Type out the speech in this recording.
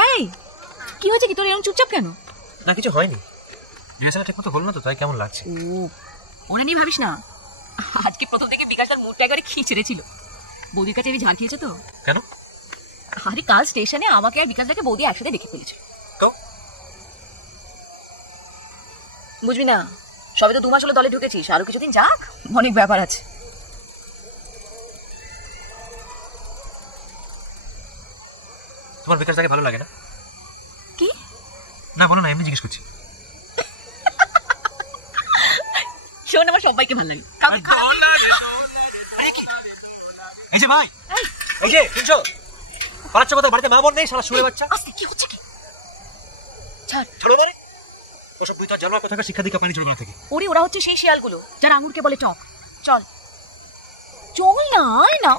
এই কি হয়েছে কি তোর এরকম চুপচাপ কেন? না কিছু হয়নি, রিহার্সাল ঠিক মতো হলো না তো, তাই কেমন লাগছে। ওরে নিয়ে ভাবিস না, আজকে প্রথম থেকে বিকাশ তার মুডটা একবারে খিচড়ে ছিল। বৌদির কাছে ঝাড় খেয়েছে তো। কেন? আরে কাল স্টেশনে আমাকে আর বিকাশটাকে বৌদি একসাথে দেখে ফেলেছে। তো বুঝবি না, সবে তো 2 মাস হলো দলে ঢুকেছিস, আরো কিছুদিন যাক, অনেক ব্যাপার আছে। তোমার বিকাশ তাকে ভালো লাগে না? কি? না বলো না, এমনি জিজ্ঞেস করছি। শোন, আমার সবাইকে ভালো লাগে। এই যে ভাই, এই যে শুনছো, পালাচ্ছ কোথায়? বাড়িতে মা বোন নেই, শালা শুয়ে বাচ্চা। আস্তে, কি হচ্ছে কি? ছাড়। ছাড়ো না রে, ওসব তুই তো জানো কোথাকার শিক্ষা দীক্ষা পানি ছোটবেলা থেকে। ওরে ওরা হচ্ছে সেই শিয়ালগুলো যারা আঙুরকে বলে টক। চল চল না, আয় না।